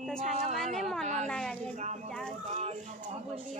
तो सांग माने मन नागाले बुली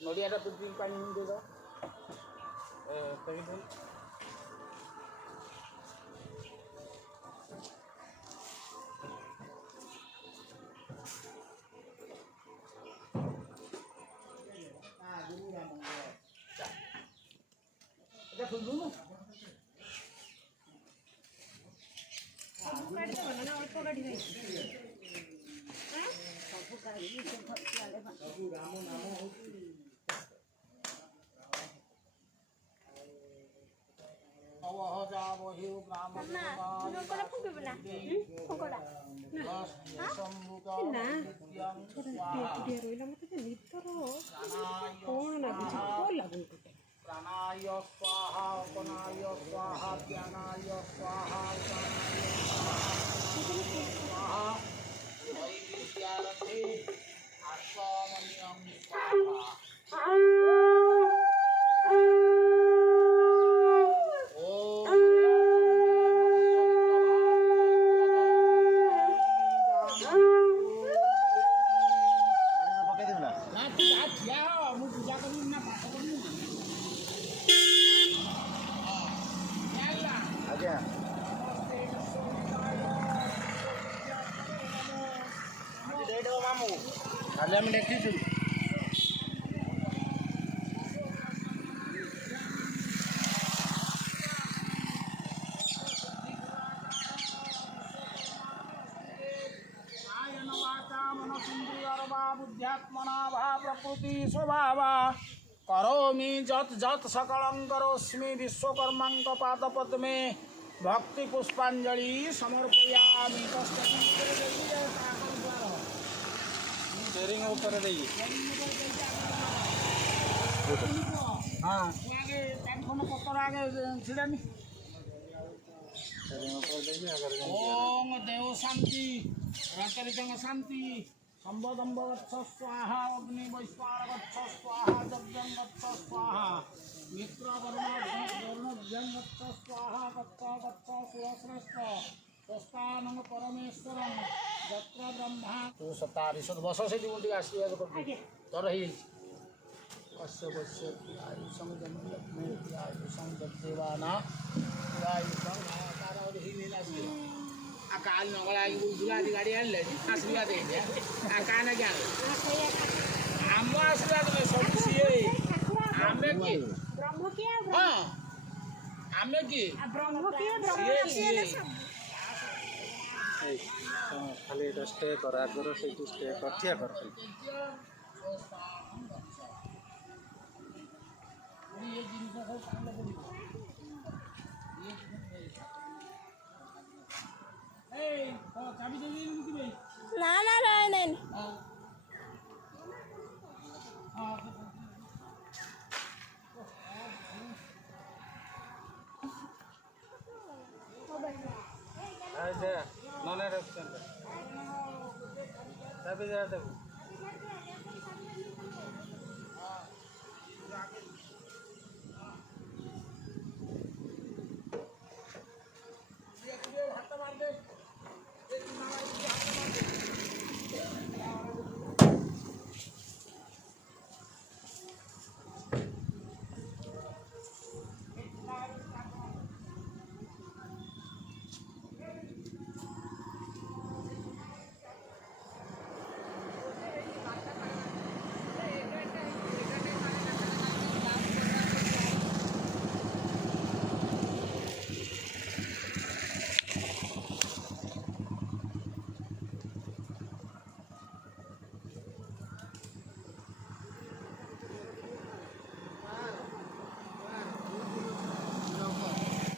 नड़िया पानी दे दो प्राणाय स्वाहा अपनाय स्वाहा ज्ञानाय स्वाहा स्वाहा वैविद्यारथे आत्मनियम स्वाहा खाली हम देखी बुद्ध्यात्मना भा प्रकृति स्वभावा करोमि जत जत सकलं करोस्मि विश्वकर्मांक पादपद्मे भक्ति पुष्पांजलि समर्पयामि ऊपर हाँ आगे पत्थर आगे छिड़नी ओम देव शांति रातरिजंग शांति संबोधम गच्छ स्वाहा अग्नि वैश्वार गच्छ स्वाहा जज्ञं गच्छ स्वाहा मित्र वरुणज्ञं गच्छ स्वाहा गच्छ सुरश्रेष्ठ स्वस्थानं परमेश्वरं यत्र ब्रह्मा तू सतारी सद बस से दिवटी आशीर्वाद कर तोर ही कस्य वश्य आयुषं जन्म आयुषं देवाना आयुषं तारा ही लीलासी अकाल नगला की बुलादी गाड़ी आन ले आशीर्वाद दे दे अकान क्या हम आशीर्वाद में सब सीए हमें की ब्रह्म की हां हमें की ब्रह्म की खाली स्टे कर आगर से स्टे कर ठिया कर ना ना नहीं नॉन एडप्शन तभी जा